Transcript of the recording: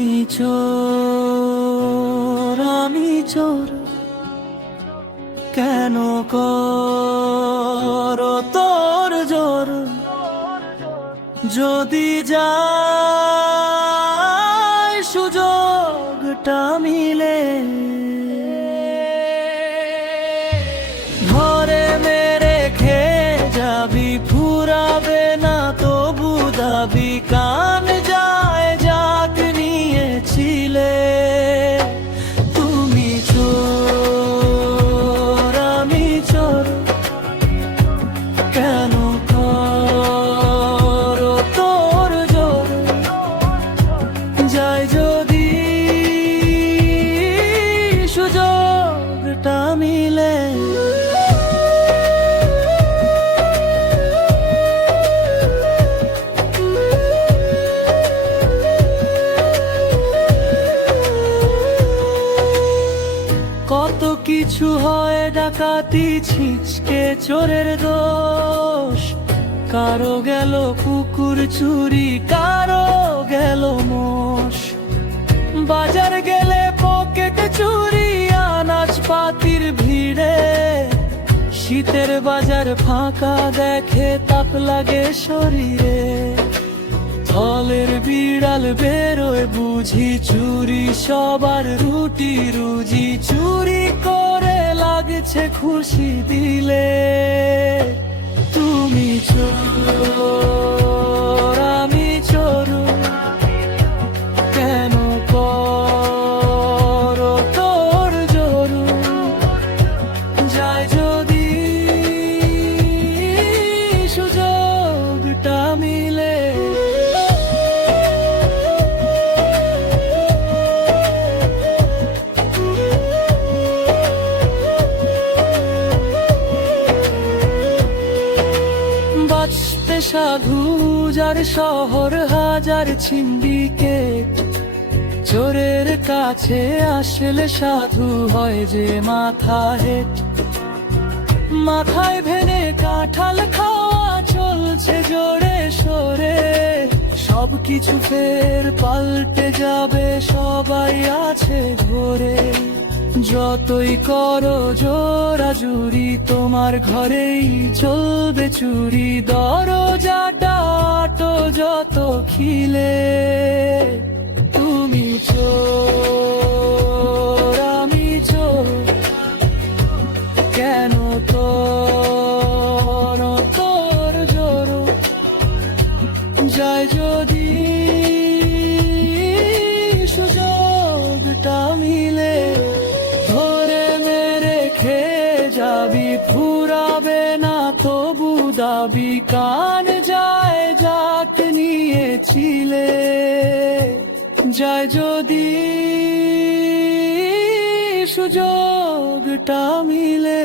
তুমি চোর আমি চোর, কেন করো তোর জোর? যদি যায় সুযোগটা মিলে, ধরে মেরে খেয়ে যাবি, ফুরাবে না তবু দাবি। কান যায় যাক নিয়েছিলে, তুমি চোর আমি চোর, কেন করো তোর জোর? যায় যদি সুযোগটা মিলে। কত কিছু হয় ডাকাতি, ছিচকে চোরের দোষ। কারো গেল কুকুর চুরি, কারো গেল মোষ। বাজার গেলে পকেট চুরি, আনাজ পাতির ভিড়ে। শীতের বাজার ফাঁকা দেখে তাপ লাগে শরীরে। ফলের বিড়াল বেরোয় বুঝি, চুরি সবার রুটি রুজি। চুরি করে লাগছে খুশি দিলে, তুমি চোর আমি চোর, কেন করো তোর জোর? যায় যদি সুযোগটা মিলে। বাঁচতে সাধু যার শহর হাজার সিন্ডিকেট, চোরের কাছে আসলে সাধু হয় যে মাথা হেট। মাথায় ভেনে কাঁঠাল খাওয়া চলছে জোরে সোরে। সবকিছু ফের পাল্টে যাবে, সবাই আছে ঘরে। যতই করো জোরাজুরি, তোমার ঘরেই চলবে চুরি। দরজাটা আটো যত খিলে, তুমি চোর আমি চোর, কেন তোর জোর? যায় যদি সুযোগটা মিলে, ধরে মেরে খেয়ে যাবি, ফুরাবে না তবু দাবি। কান যায় যাক নিয়েছিলে, যায় যদি সুযোগটা মিলে।